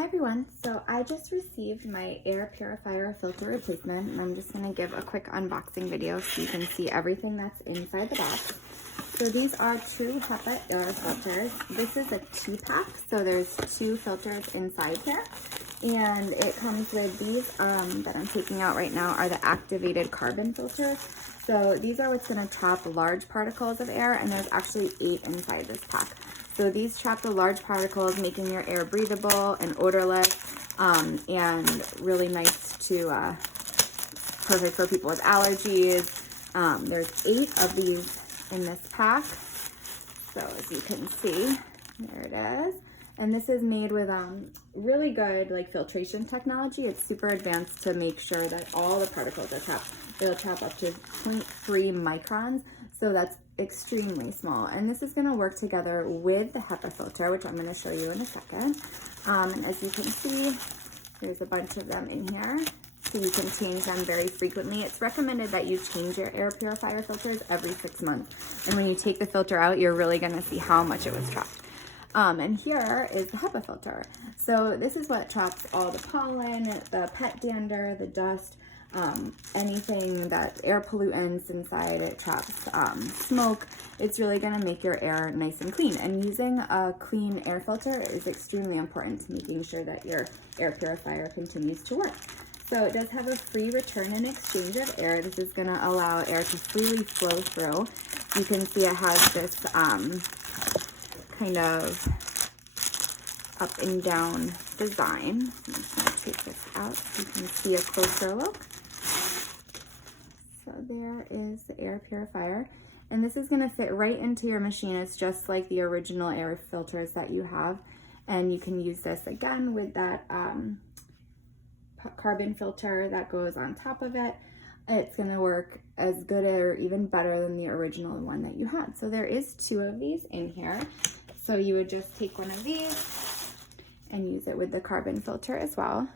Hi everyone, so I just received my air purifier filter replacement and I'm just going to give a quick unboxing video so you can see everything that's inside the box. So these are true HEPA air filters. This is a 2-pack, so there's 2 filters inside here. And it comes with these that I'm taking out right now are the activated carbon filters. So these are what's going to trap large particles of air, and there's actually 8 inside this pack. So these trap the large particles, making your air breathable and odorless, and really nice to, perfect for people with allergies. There's 8 of these in this pack. So as you can see, there it is. And this is made with really good filtration technology. It's super advanced to make sure that all the particles are trapped. It'll trap up to 0.3 microns, so that's extremely small. And this is gonna work together with the HEPA filter, which I'm gonna show you in a second. And as you can see, there's a bunch of them in here, so you can change them very frequently. It's recommended that you change your air purifier filters every 6 months. And when you take the filter out, you're really gonna see how much it was trapped. And here is the HEPA filter. So this is what traps all the pollen, the pet dander, the dust, anything that air pollutants inside. It traps smoke. It's really going to make your air nice and clean. And using a clean air filter is extremely important to making sure that your air purifier continues to work. So it does have a free return and exchange of air. This is going to allow air to freely flow through. You can see it has this kind of up and down design. I'm just going to take this out so you can see a closer look. So there is the air purifier, and this is going to fit right into your machine. It's just like the original air filters that you have, and you can use this again with that carbon filter that goes on top of it. It's going to work as good or even better than the original one that you had. So there is 2 of these in here. So you would just take one of these and use it with the carbon filter as well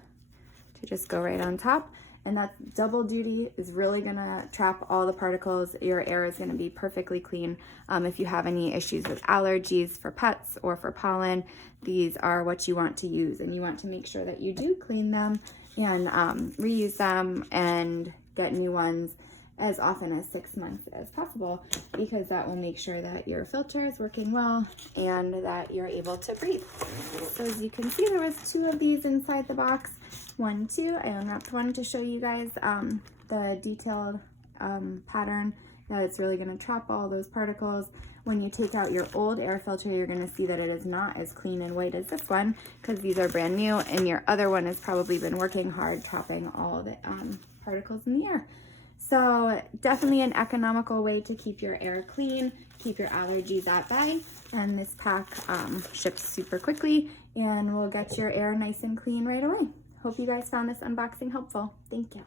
to just go right on top. And that's double duty, is really gonna trap all the particles. Your air is gonna be perfectly clean. If you have any issues with allergies for pets or for pollen, these are what you want to use. And you want to make sure that you do clean them and reuse them and get new ones as often as 6 months as possible, because that will make sure that your filter is working well and that you're able to breathe. So as you can see, there was 2 of these inside the box. 1, 2. I unwrapped one to show you guys the detailed pattern that it's really going to trap all those particles. When you take out your old air filter, you're going to see that it is not as clean and white as this one, because these are brand new, and your other one has probably been working hard trapping all the particles in the air. So definitely an economical way to keep your air clean, keep your allergies at bay. And this pack ships super quickly and will get your air nice and clean right away. Hope you guys found this unboxing helpful. Thank you.